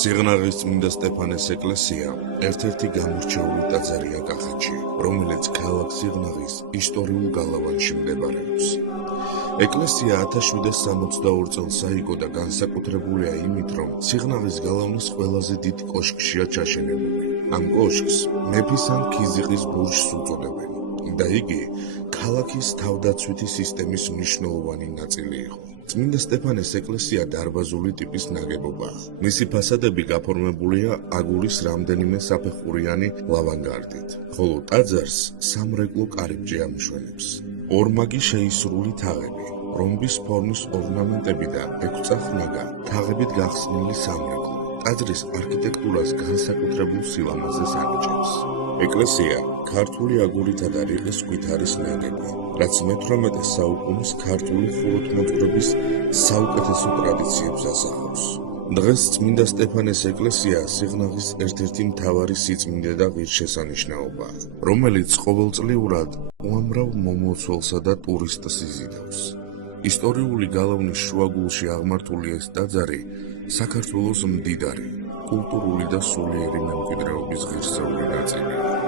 სიღნაღის წმინდა სტეფანეს ეკლესია ერთ-ერთი გამორჩეული ტაძარია კახეთში, რომელიც ქალაქ სიღნაღის ისტორიულ გალავანში მდებარეობს. ეკლესია 1762 წელს აიგო და განსაკუთრებულია იმით, რომ სიღნაღის გალავნის ყველაზე დიდ კოშკშია ჩაშენებული. ამ კოშკს მეფის ან ქიზიყის ბურჯს უწოდებენ და იგი ქალაქის თავდაცვითი სისტემის მნიშვნელოვანი ნაწილი იყო. წმინდა სტეფანეს ეკლესია დარბაზული ტიპის ნაგებობაა. მისი ფასადები გაფორმებულია აგურის რამდენიმე საფეხურიანი ლავანგარდით, ხოლო ტაძარს სამრეკლო კარიბჭე ამშვენებს. ორმაგი შეისრული თაღები, რომბის ფორმის ორნამენტები და ექვწახნაგა თაღებით გახსნილი სამრეკლო ტაძრის არქიტექტურას განსაკუთრებულ სილამაზეს ანიჭებს. ეკლესია ქართული აგურითა და რიყის ქვით არის ნაგები, რაც მე-18 საუკუნის ქართული ხუროთმოძღვრების საუკეთესო ტრადიციებს ასახავს. დღეს წმინდა სტეფანეს ეკლესია სიღნაღის ერთ-ერთი მთავარი სიწმინდე და ღირსშესანიშნაობაა, რომელიც ყოველწლიურად უამრავ მომლოცველსა და ტურისტს იზიდავს. ისტორიული გალავნის შუაგულში აღმართული ეს ტაძარი საქართველოს მდიდარი, კულტურული და სულიერი მემკვიდრეობის ღირსეული ნაწილია.